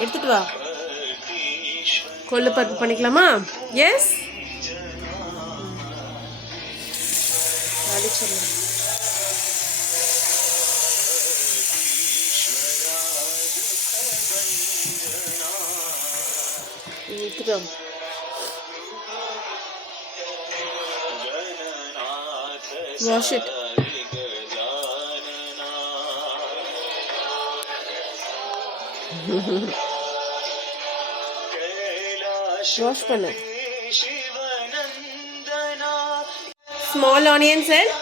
எடுத்துட்டு வா. கொள்ளு பருப்பு பண்ணிக்கலாமா? எஸ், அடிச்சிடலாம். எடுத்துட்டோம். Wash it. வாஷ் பண்ணு. Small onions and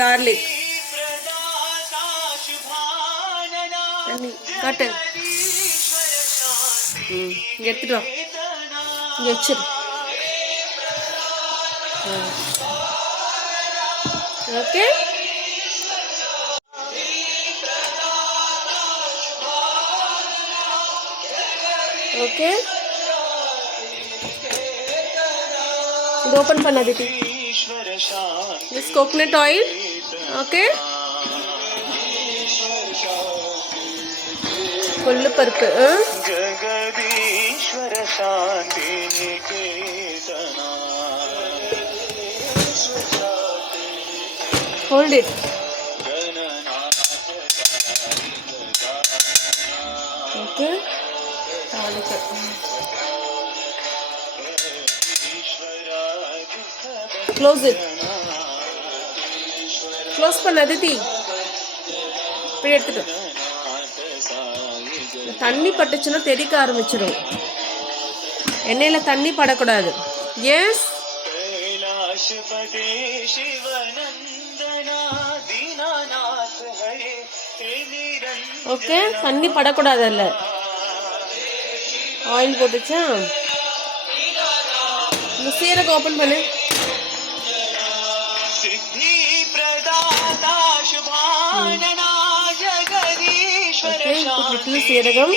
garlic. தண்ணி காட்டு. எடுத்துட்டு வா. இங்கே வச்சிரு. ஓகே. ஓகே, இது ஓப்பன் பண்ணாது. This coconut oil. ஓகே, கொள்ளு பருப்பு. Hold it. Okay, close it. Close பண்ண அதித்தி. இப்படி எடுத்துட்டு தண்ணி பட்டுச்சுன்னா தெறிக்க ஆரம்பிச்சிடும். எண்ணெயில தண்ணி படக்கூடாது. Yes, okay. தண்ணி படக்கூடாது. இல்லை, ஆயில் போட்டுச்சா? இந்த சீரகம் ஓப்பன் பண்ணு. சீரகம்.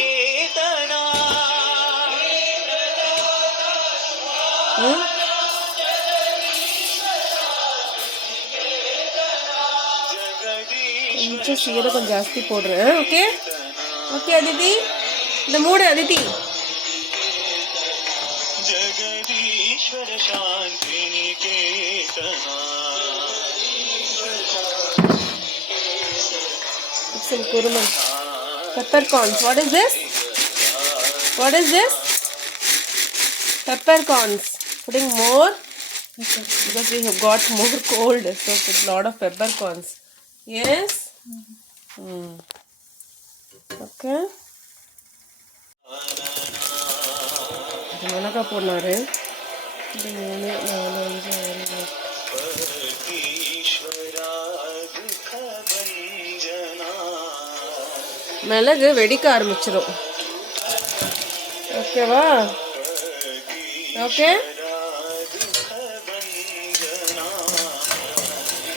கொஞ்சம் சீரகம் ஜாஸ்தி போடுறேன். Okay, okay Aditi. இந்த மூடு Aditi. Some kuruman. Peppercorns. What is this? What is this? Peppercorns. Putting more because we have got more cold, so put a lot of peppercorns. Yes. Okay. மிளகா போடனாரு. மிளகு வெடிக்க ஆரம்பிச்சிடும். ஓகேவா? Okay.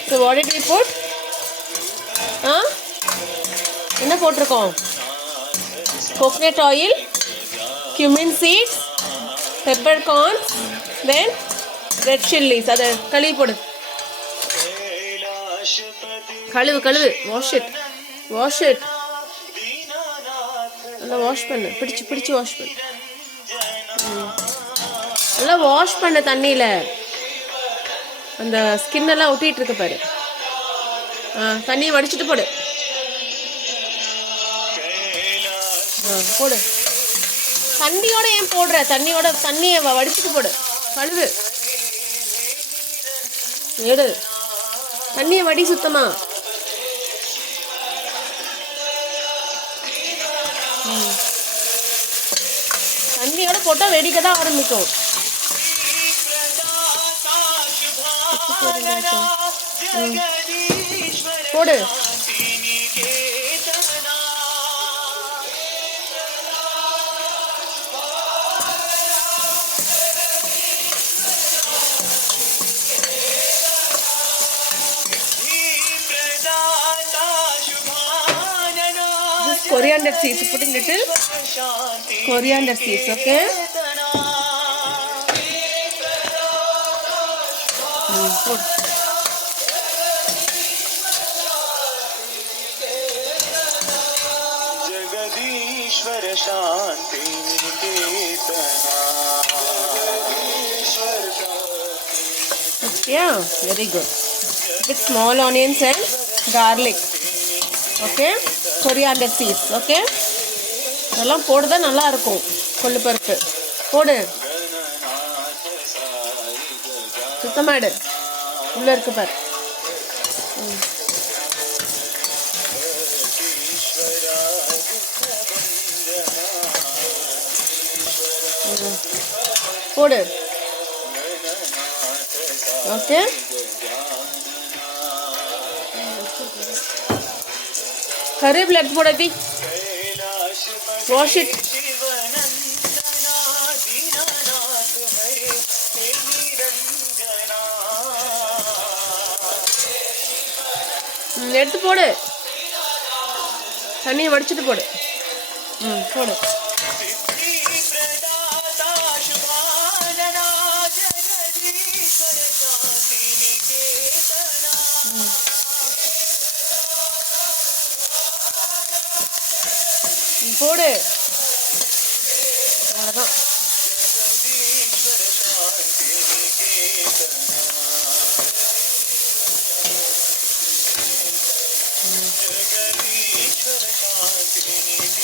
So what did we put? என்ன போட்டிருக்கோம்? Coconut oil, cumin seeds, peppercorns, then red chilies. அதை கழுவி போடு. கழுவு. Wash it. நல்லா வாஷ் பண்ணு. பிடிச்சு வாஷ் பண்ணு. நல்லா வாஷ் பண்ண தண்ணியில். அந்த ஸ்கின் எல்லாம் ஒட்டிகிட்டு இருக்கு பாரு. தண்ணியை வடிச்சிட்டு போடு. போடு. தண்ணியோட ஏன் போடுற? தண்ணியை வடிச்சிட்டு போடு. கழுவு. எடு. தண்ணியை வடி சுத்தமா. தண்ணியோட போட்டா வெடிக்க தான் ஆரம்பிக்கும். போடு. Coriander seeds, putting little coriander seeds, okay? Put. Yeah, very good. With small onions and garlic. Okay, coriander seeds. Okay, இதெல்லாம் போடுதா நல்லா இருக்கும். கொள்ளு பருப்பு போடு, சுத்தமாடு உள்ள இருக்கு பாரு. போடு. ஓகே, கறிவேப்பிலை எடுத்து போடாதி. Wash it. எடுத்து போடு, தண்ணியை வடிச்சிட்டு போடு. போடு. போடு, அவ்வளோதான்.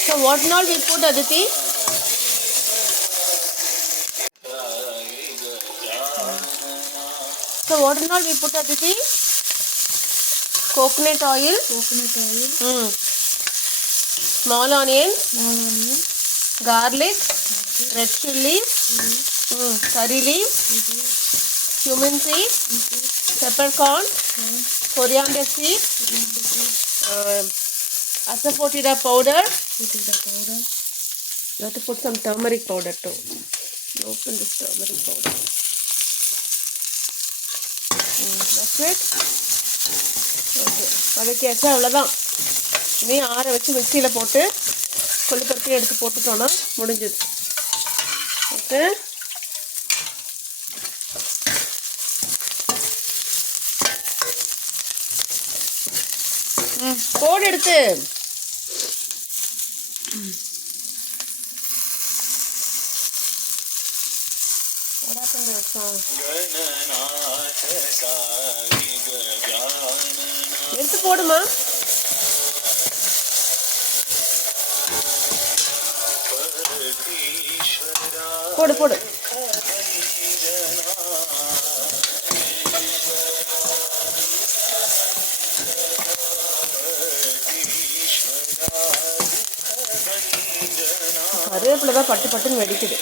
So what and all we put, Aditi? So what and all we put, Aditi? Coconut oil. Small onion. Garlic. Red chilli. Curry leaves. Cumin seed. Peppercorn. Coriander seed. Asafoetida powder. You have to put some turmeric powder too. Open this turmeric powder. That's it. Okay. வதக்கியாச்சு, அவ்வளோதான். இனி ஆற வச்சு மிக்சியில் போட்டு கொள்ளு பருப்பையும் எடுத்து போட்டுட்டோன்னா முடிஞ்சது. ஓகே, போடு எடுத்து. எடுத்து போடுமா. போடு போடு. கருவேப்பிலை தான் பட்டு பட்டுன்னு வெடிக்குது.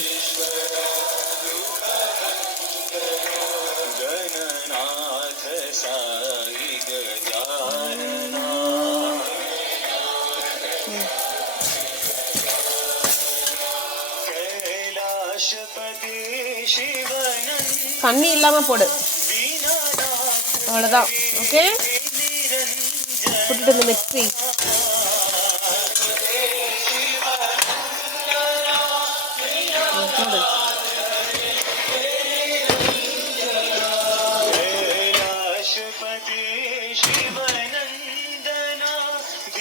தண்ணி இல்லாம போடு, அவ்வளோதான். ஓகே, போட்டுட்டு இந்த மிக்ஸி.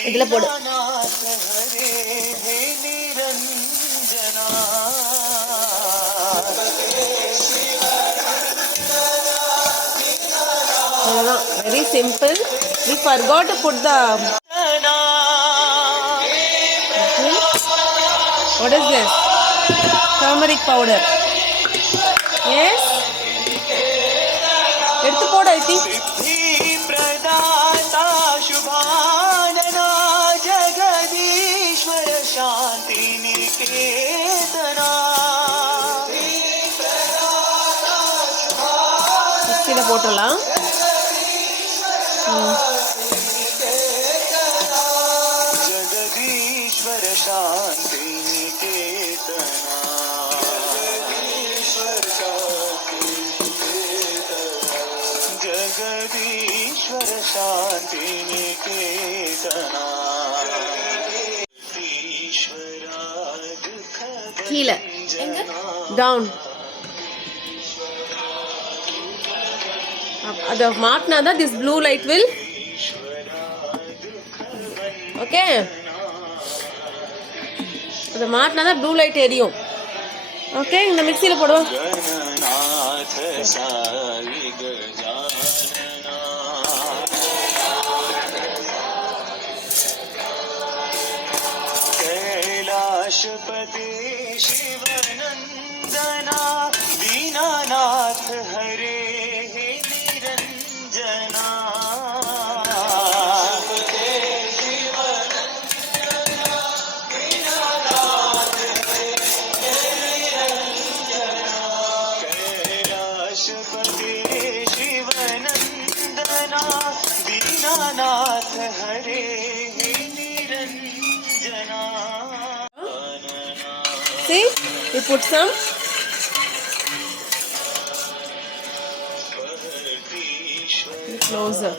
இதில் போடு. Very simple. We forgot to put the. What is this? Turmeric powder. Yes. எடுத்து போடு ஐதி. மிக்ஸியில் போட்டுடலாம். ஜகதீஸ்வர சாந்தி நிகேதனா, ஜகதீஸ்வர சாந்தி நிகேதனா. கீழே டவுன். அதை மாட்டினா தான் this blue light will. Okay, அதை மாட்டினா தான் ப்ளூ லைட் எரியும். ஓகே, இந்த மிக்சியில் போடுவோம். कैलाशपति शिवनंदना दीनानाथ हरे निरंजना कैलाशपति शिवनंदना दीनानाथ हरे Niranjana. See, we put some closer.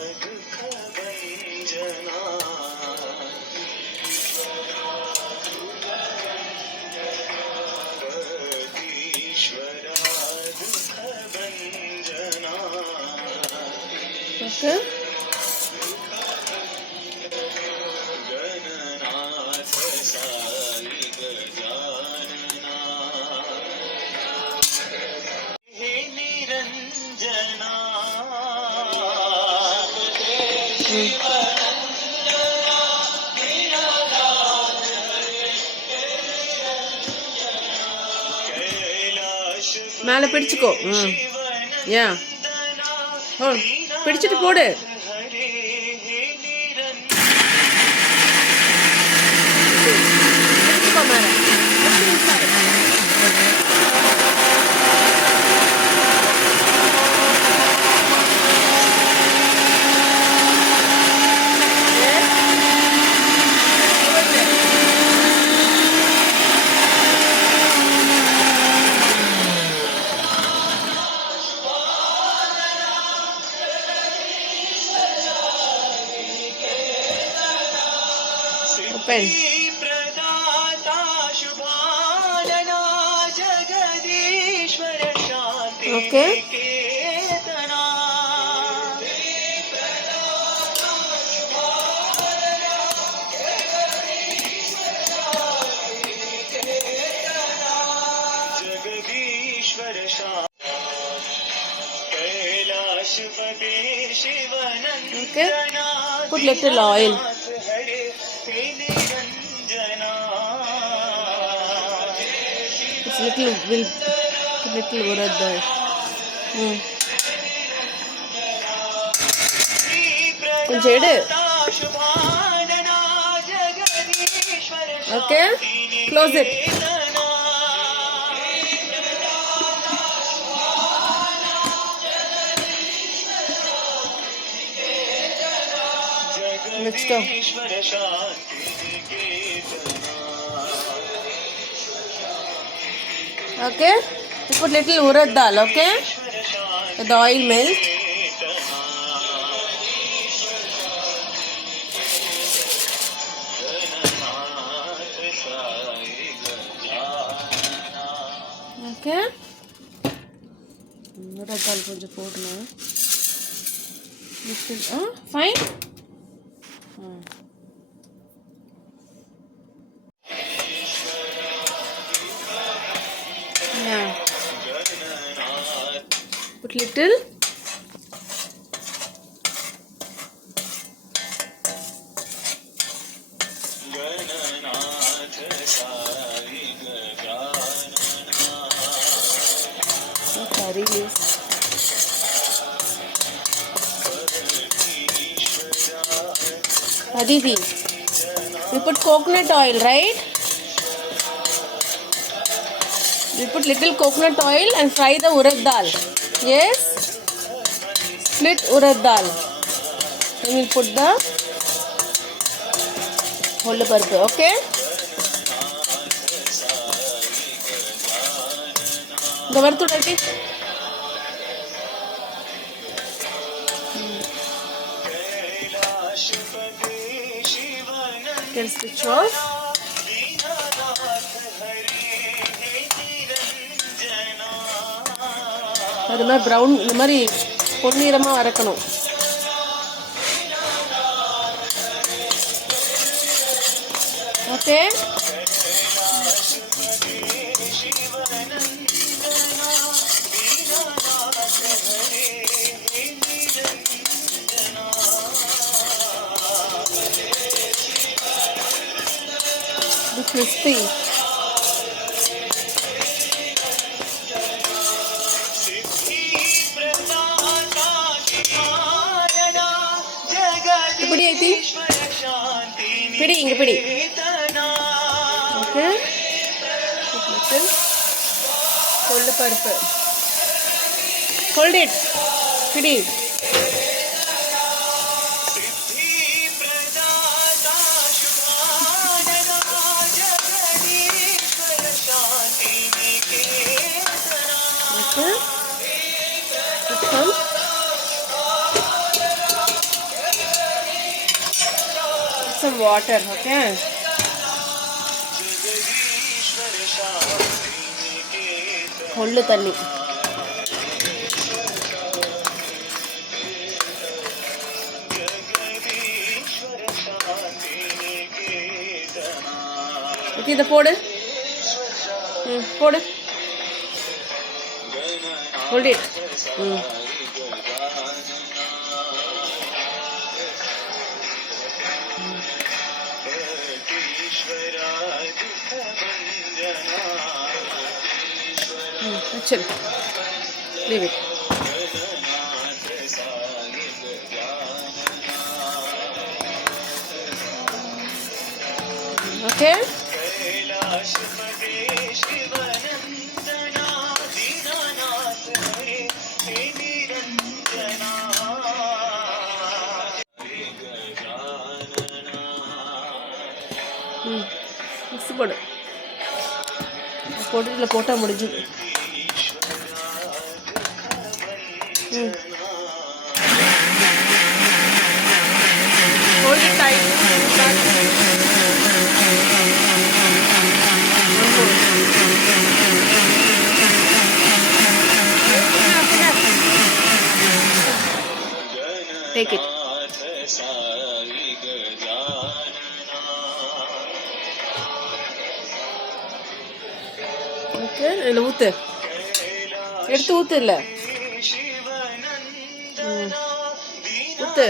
Okay. மேலே பிடிச்சிக்கோ. யா, பிடிச்சிட்டு போடு. மேலே open. Okay. Okay. Put little oil. It's little urad there. கொஞ்சம் எடு. Okay, close it. Next go. Okay, you put little urad dal. Okay, the oil melt. Okay, urad dal கொஞ்சம் போடணும். Fine. Yeah. Put little. Carry this. Aditi, we put coconut oil, right? We put little coconut oil and fry the urad dal. Yes? Split urad dal. Then we'll put the whole purple, okay? The vartu dirty. Can switch off. அது மாதிரி ப்ரௌன் இந்த மாதிரி பொன்னிறமாக வறுக்கணும். Say be crispy. இப்படி ஐத்தி பிடி இங்கே பிடி. ஓகே, கொள்ளு பருப்பு. Hold it. பிடி. Okay. Put some water, okay? கொள்ளு தண்ணி. இதை போடு. போடு. Hold it. Chill. Leave it. Okay. Mix போடு. போட்டு இதில் போட்டால் முடிஞ்சுது. Hold it tight. Take it. Okay, இதில் ஊற்று. எடுத்து ஊற்று. இல்லை ஊற்று.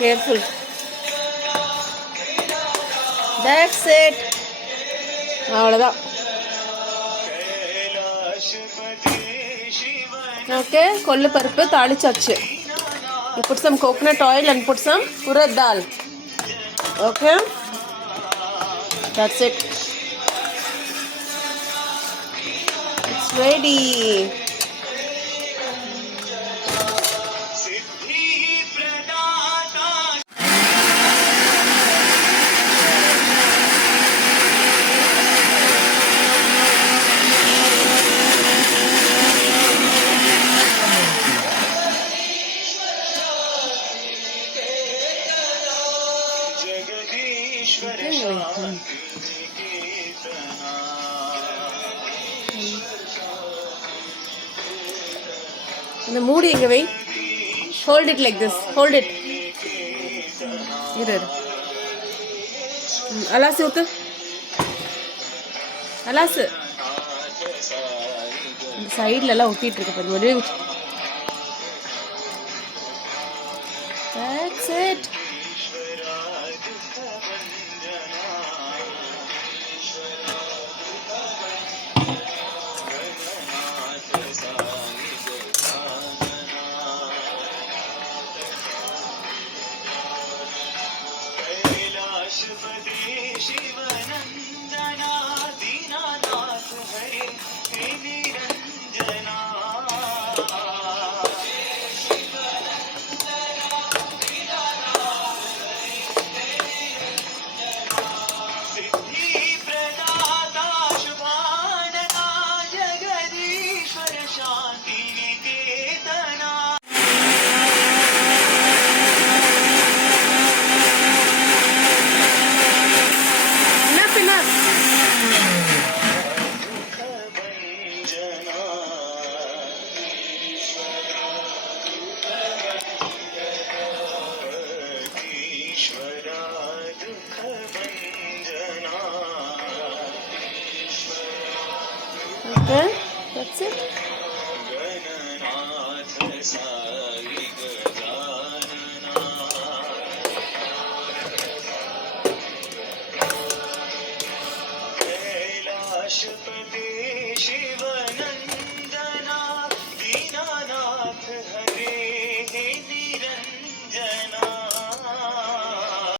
கேர்ஃபுல். That's it. அவ்வளோதான். ஓகே, கொள்ளு பருப்பு தாளிச்சாச்சு. You put some coconut oil and put some urad dal. Okay, that's it. It's ready. இந்த மூடி எங்க வை. Hold it like this. Hold it. இரு. அலாசி ஊத்து. அலாசு. இந்த சைடுல எல்லாம் ஒட்டிட்டு இருக்கு பாரு. ஒரே That's it. That's it.